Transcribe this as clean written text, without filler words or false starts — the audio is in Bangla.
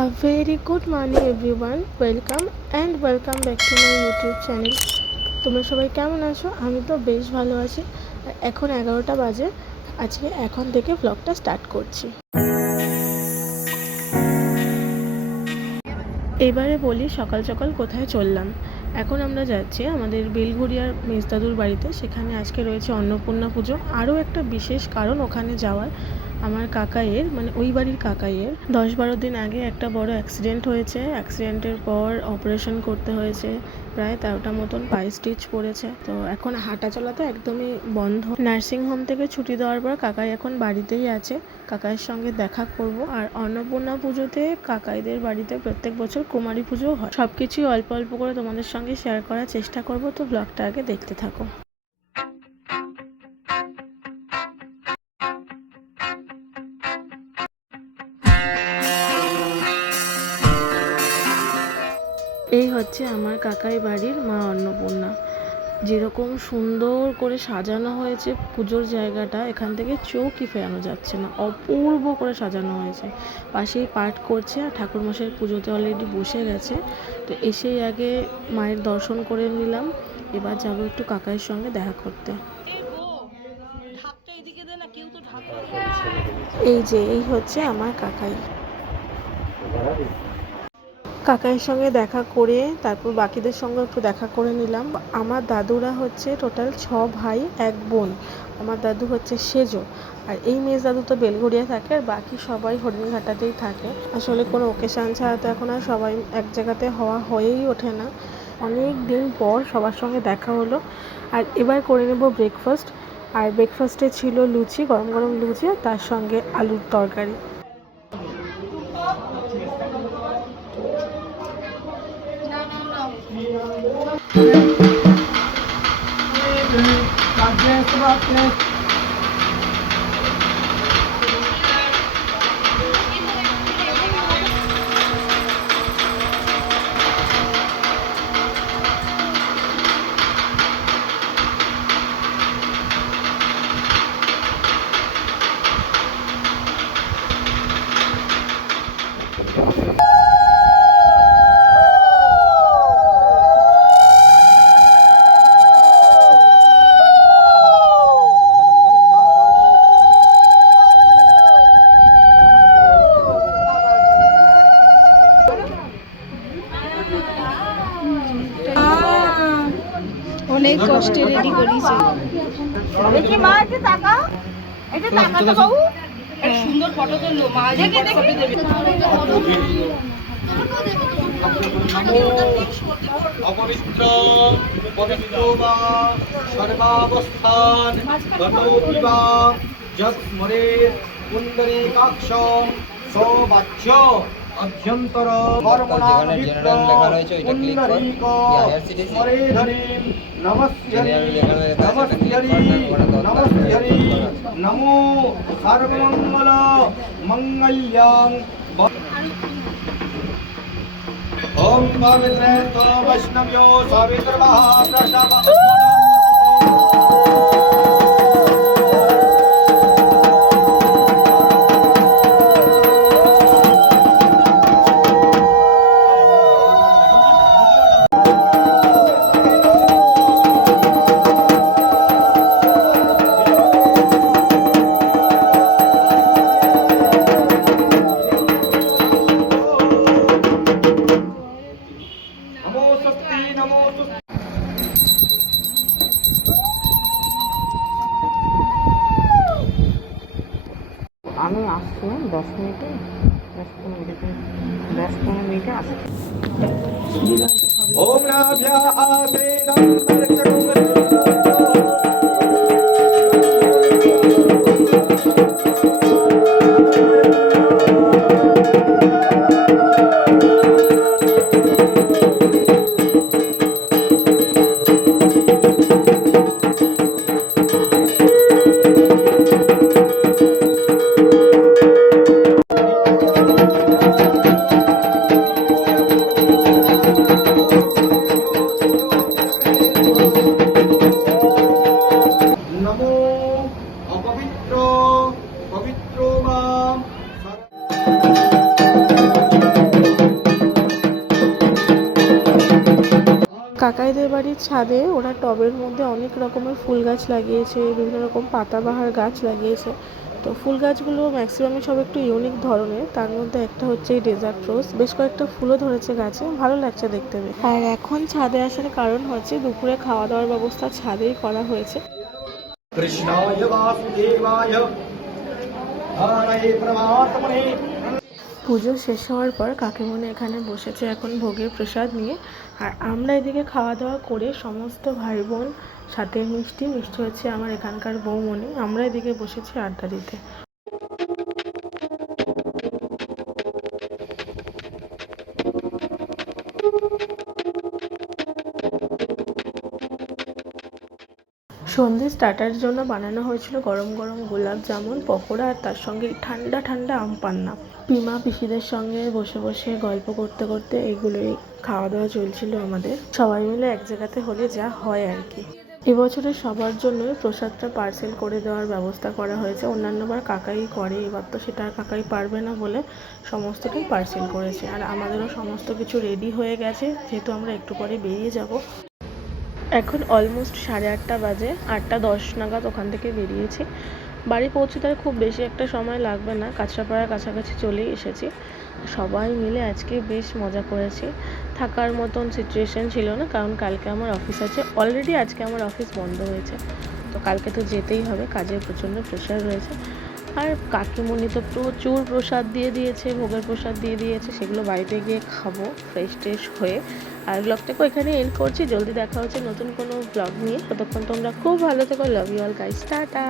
A very good morning everyone, welcome back to my YouTube channel. তোমরা সবাই কেমন আছো? আমি তো বেশ ভালো আছি। এখন 11টা বাজে। আজকে এখন থেকে ব্লগটা স্টার্ট করছি। এবারে বলি সকাল সকাল কোথায় চললাম। এখন আমরা যাচ্ছি আমাদের বেলঘড়িয়ার মেজদাদুর বাড়িতে। সেখানে আজকে রয়েছে অন্নপূর্ণা পুজো। আরও একটা বিশেষ কারণ ওখানে যাওয়ার, আমার কাকাইয়ের মানে ওই বাড়ির কাকাইয়ের 10-12 দিন আগে একটা বড় অ্যাক্সিডেন্ট হয়েছে। অ্যাক্সিডেন্টের পর অপারেশন করতে হয়েছে, প্রায় 13টা মতন পায়ে স্টিচ পড়েছে। তো এখন হাঁটা চলা তো একদমই বন্ধ। নার্সিংহোম থেকে ছুটি দেওয়ার পর কাকাই এখন বাড়িতেই আছে। কাকাইয়ের সঙ্গে দেখা করব। আর অন্নপূর্ণা পুজোতে কাকাইদের বাড়িতে প্রত্যেক বছর কুমারী পুজো হয়। সব কিছুই অল্প অল্প করে তোমাদের সঙ্গে শেয়ার করার চেষ্টা করব, তো ব্লগটা আগে দেখতে থাকো। এই হচ্ছে আমার কাকাই বাড়ির মা অন্নপূর্ণা। যেরকম সুন্দর করে সাজানো হয়েছে পুজোর জায়গাটা, এখান থেকে চোখই ফেরানো যাচ্ছে না, অপূর্ব করে সাজানো হয়েছে। পাশেই পাঠ করছে আর ঠাকুরমশাই পুজোতে অলরেডি বসে গেছে। তো এসেই আগে মায়ের দর্শন করে নিলাম, এবার যাবো একটু কাকাইয়ের সঙ্গে দেখা করতে। এই হচ্ছে আমার কাকাই। কাকাইয়ের সঙ্গে দেখা করে তারপর বাকিদের সঙ্গে একটু দেখা করে নিলাম। আমার দাদুরা হচ্ছে টোটাল 6 ভাই 1 বোন। আমার দাদু হচ্ছে সেজো, আর এই মেজ দাদু তো বেলঘড়িয়া থাকে, আর বাকি সবাই হরিণঘাটাতেই থাকে। আসলে কোনো ওকেশান ছাড়া তো এখন আর সবাই এক জায়গাতে হয়েই ওঠে না। অনেক দিন পর সবার সঙ্গে দেখা হলো। আর এবার করে নেব ব্রেকফাস্ট। আর ব্রেকফাস্টে ছিল লুচি, গরম গরম লুচি, আর তার সঙ্গে আলুর তরকারি। অনেক কষ্টে রেডি করেছে। দেখি মা একটু তাকাও, একটু তাকাতে বাবু, এক সুন্দর ফটো তুললো মা। দেখে দেখে অপবিত্র পবিত্র বা সর্বাবস্থান গতোপি বা যৎস্মরে পুণ্ডরীকাক্ষং সৌবাচ্য অভ্যন্তর কর্মণাভিত্ত পুণ্ডরীক স্মরেধরি নমস্যরি নমস্যরি নমস্যরি নমো সর্বমঙ্গল মঙ্গল্যাং। ओम पवित्र वैष्णव्यो सावित्रः प्रसाद। আমি আসছি 10 মিনিটে 10-15 মিনিটে আসছি। ओम नाभ्या आसेदं दर्शकं পবিত্র পবিত্র মা কাকাইদের বাড়ির ছাদে ওরা টবের মধ্যে অনেক রকমের ফুল গাছ লাগিয়েছে, বিভিন্ন রকম পাতাবাহার গাছ লাগিয়েছে। তো ফুল গাছগুলো ম্যাক্সিমামই সব একটু ইউনিক ধরনের, তার মধ্যে একটা হচ্ছে এই ডেজার্ট রোজ, বেশ কয়েকটা ফুলও ধরেছে গাছে, ভালো লাগছে দেখতে বেশ। আর এখন ছাদে আসার কারণ হচ্ছে দুপুরে খাওয়া দাওয়ার ব্যবস্থা ছাদেই করা হয়েছে। कृष्णाय वासुदेवाय हरये परमात्मने। পুজো শেষ হওয়ার পর কাকিমণি এখানে বসেছে এখন ভোগের প্রসাদ নিয়ে, আর আমরা এদিকে খাওয়া দাওয়া করে সমস্ত ভাই বোন, সাথে মিষ্টি হচ্ছে আমার এখানকার বৌমণি, আমরা এদিকে বসেছি আড্ডা দিতে। সন্ধে স্টার্টারের জন্য বানানো হয়েছিল গরম গরম গোলাপ জামুন, পকোড়া, আর তার সঙ্গে ঠান্ডা ঠান্ডা আম পান্না। পিমা পিসিদের সঙ্গে বসে বসে গল্প করতে করতে এইগুলোই খাওয়া দাওয়া চলছিল আমাদের। সবাই মিলে এক জায়গাতে হলে যা হয় আর কি। এবছরে সবার জন্যই প্রসাদটা পার্সেল করে দেওয়ার ব্যবস্থা করা হয়েছে। অন্যান্যবার কাকাই করে, এবার তো সেটা আর কাকাই পারবে না বলে সমস্তটাই পার্সেল করেছে। আর আমাদেরও সমস্ত কিছু রেডি হয়ে গেছে, যেহেতু আমরা একটু পরে বেরিয়ে যাব। এখন অলমোস্ট 8:30 বাজে, 8:10 নাগাদ ওখান থেকে বেরিয়েছি। বাড়ি পৌঁছতে আর খুব বেশি একটা সময় লাগবে না, কাঁচরাপাড়ার কাছাকাছি চলেই এসেছি। সবাই মিলে আজকে বেশ মজা করেছি। থাকার মতন সিচুয়েশান ছিল না, কারণ কালকে আমার অফিস আছে। অলরেডি আজকে আমার অফিস বন্ধ হয়েছে, তো কালকে তো যেতেই হবে, কাজের প্রচণ্ড প্রেশার রয়েছে। আর কাকিমণি তো প্রচুর প্রসাদ দিয়ে দিয়েছে, ভোগের প্রসাদ দিয়ে দিয়েছে, সেগুলো বাড়িতে গিয়ে খাবো ফ্রেশ হয়ে। আর ব্লগটাকেও এখানে এন্ড করছি। জলদি দেখা হচ্ছে নতুন কোনো ব্লগ নিয়ে, ততক্ষণ তোমরা খুব ভালো থেকো। Love you all guys, tata.